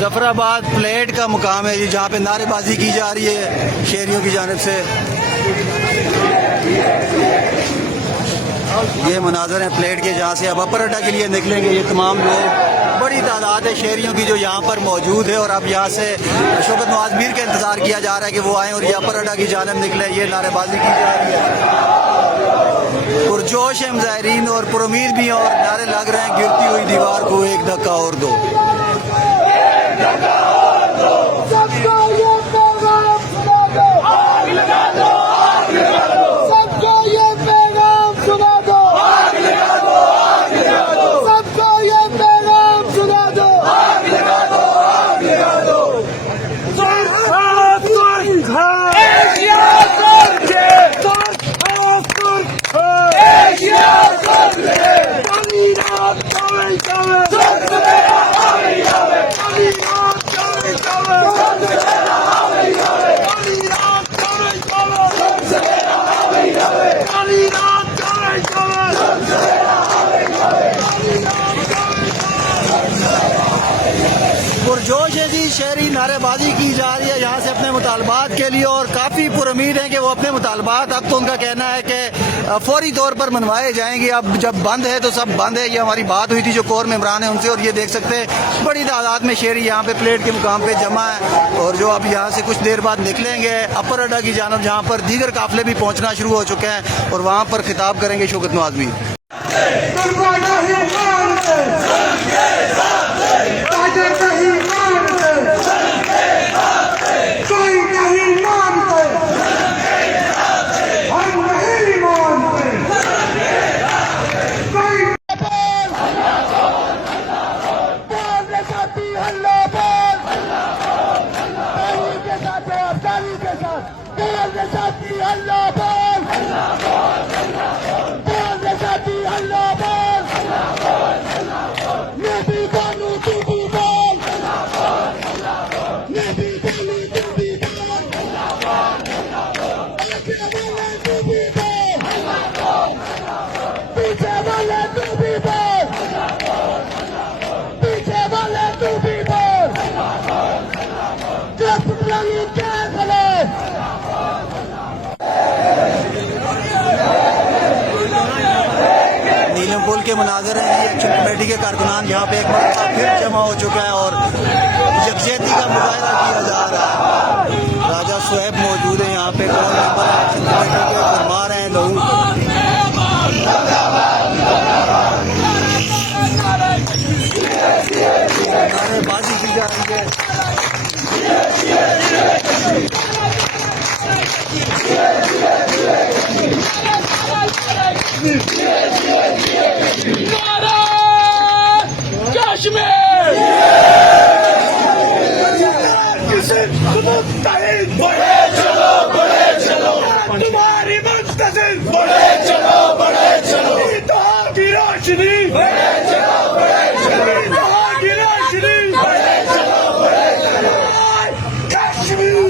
Muzaffarabad plate का मुकाम है जी, जहाँ पे नारेबाजी की जा रही है शहरियों की जानिब से। ये मनाजर हैं प्लेट के, जहाँ से अब अपर अड्डा के लिए निकलेंगे ये तमाम लोग। बड़ी तादाद है शहरियों की जो यहाँ पर मौजूद है और अब यहाँ से शौकत नवाज मीर का इंतजार किया जा रहा है कि वो आए और ये अपर अड्डा की जानिब निकले। ये नारेबाजी की जा रही है, पुरजोश है मुजाहिरीन और पुरुमीद भी हैं और नारे लग रहे हैं, गिरती हुई दीवार को एक धक्का और दो। पुरजोश है जी, शहरी नारेबाजी की जा रही है यहाँ से अपने मुतालबात के लिए और काफ़ी पुरुमीद है कि वो अपने मुतालबात, अब तो उनका कहना है कि फौरी तौर पर मनवाए जाएंगे। अब जब बंद है तो सब बंद है। ये हमारी बात हुई थी जो कोर मेंबरान है उनसे, और ये देख सकते हैं बड़ी तादाद में शहरी यहाँ पे प्लेट के मुकाम पे जमा है और जो अब यहाँ से कुछ देर बाद निकलेंगे अपर अड्डा की जानब, जहाँ पर दीगर काफिले भी पहुँचना शुरू हो चुके हैं और वहाँ पर खिताब करेंगे शौकत नवाज मीर। नीलम पुल के मनाजर हैं ये, एक्शन कमेटी के कारकुनान यहाँ पे एक मरतबा फिर जमा हो चुका है और यकजहती का मुजाहरा किया जा रहा है। राजा सुहेब मौजूद है यहाँ पे, कौन मेंबर है एक्शन कमेटी के, फरमा रहे हैं लोग। नारेबाजी की जा रही है। कश्मीर बड़े चलो बड़े चलो, तुम्हारी मुंतज़िर बड़े चलो बड़े चलो, की रोशनी बड़े चलो बड़े चलो, की रोशनी बड़े चलो बड़े चलो। कश्मीर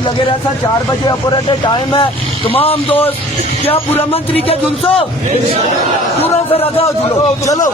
लगे रहता 4 बजे ऑपरेटर टाइम है। तमाम दोस्त क्या पूरा मंत्री के जुलसो पूरा फिर चलो।